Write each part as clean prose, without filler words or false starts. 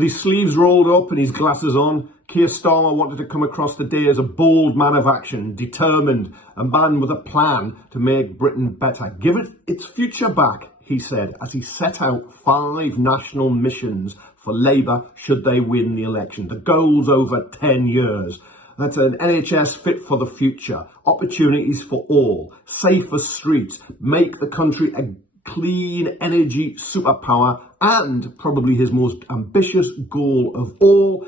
With his sleeves rolled up and his glasses on, Keir Starmer wanted to come across the day as a bold man of action, determined, a man with a plan to make Britain better. Give it its future back, he said, as he set out 5 national missions for Labour should they win the election. The goals over 10 years. That's an NHS fit for the future, opportunities for all, safer streets, make the country a clean energy superpower, and probably his most ambitious goal of all,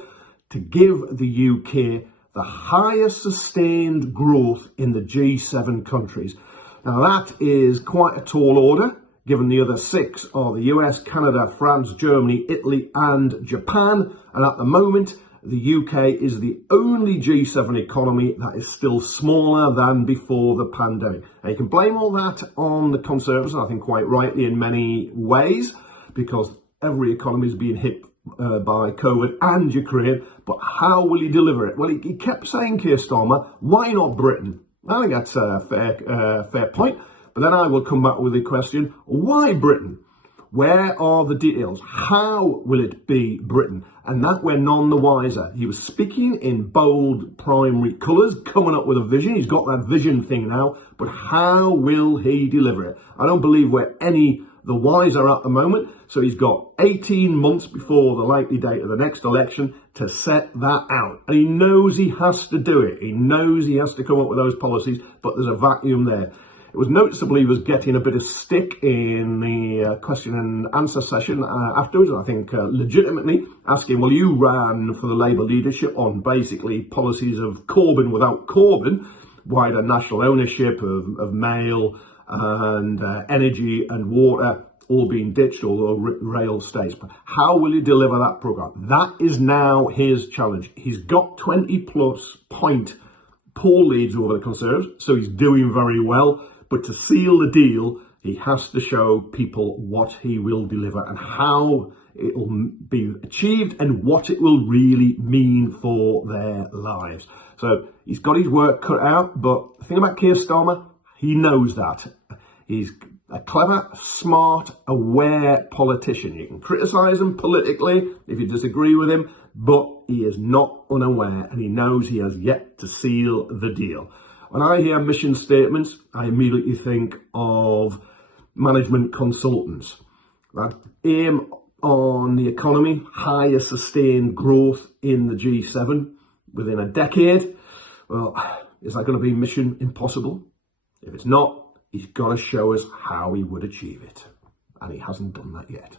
to give the UK the highest sustained growth in the G7 countries. Now that is quite a tall order, given the other 6 are the US, Canada, France, Germany, Italy and Japan. And at the moment, the UK is the only G7 economy that is still smaller than before the pandemic. Now you can blame all that on the Conservatives, I think quite rightly in many ways, because every economy is being hit by COVID and Ukraine. But how will he deliver it? Well, he kept saying, Keir Starmer, why not Britain? I think that's a fair point. But then I will come back with the question, why Britain? Where are the details? How will it be Britain? And that we're none the wiser. He was speaking in bold primary colours, coming up with a vision. He's got that vision thing now, but how will he deliver it? I don't believe we're any the wiser at the moment. So he's got 18 months before the likely date of the next election to set that out. And he knows he has to do it. He knows he has to come up with those policies, but there's a vacuum there. It was noticeable he was getting a bit of stick in the question and answer session afterwards. I think legitimately asking, well, you ran for the Labour leadership on basically policies of Corbyn without Corbyn, wider national ownership of mail and energy and water all being ditched, although rail stays. But how will he deliver that programme? That is now his challenge. He's got 20 plus point poll leads over the Conservatives, so he's doing very well. But to seal the deal, he has to show people what he will deliver and how it will be achieved and what it will really mean for their lives. So he's got his work cut out, but the thing about Keir Starmer, he knows that. He's a clever, smart, aware politician. You can criticise him politically if you disagree with him, but he is not unaware and he knows he has yet to seal the deal. When I hear mission statements, I immediately think of management consultants that aim on the economy, higher sustained growth in the G7 within a decade. Well, is that going to be mission impossible? If it's not, he's got to show us how he would achieve it. And he hasn't done that yet.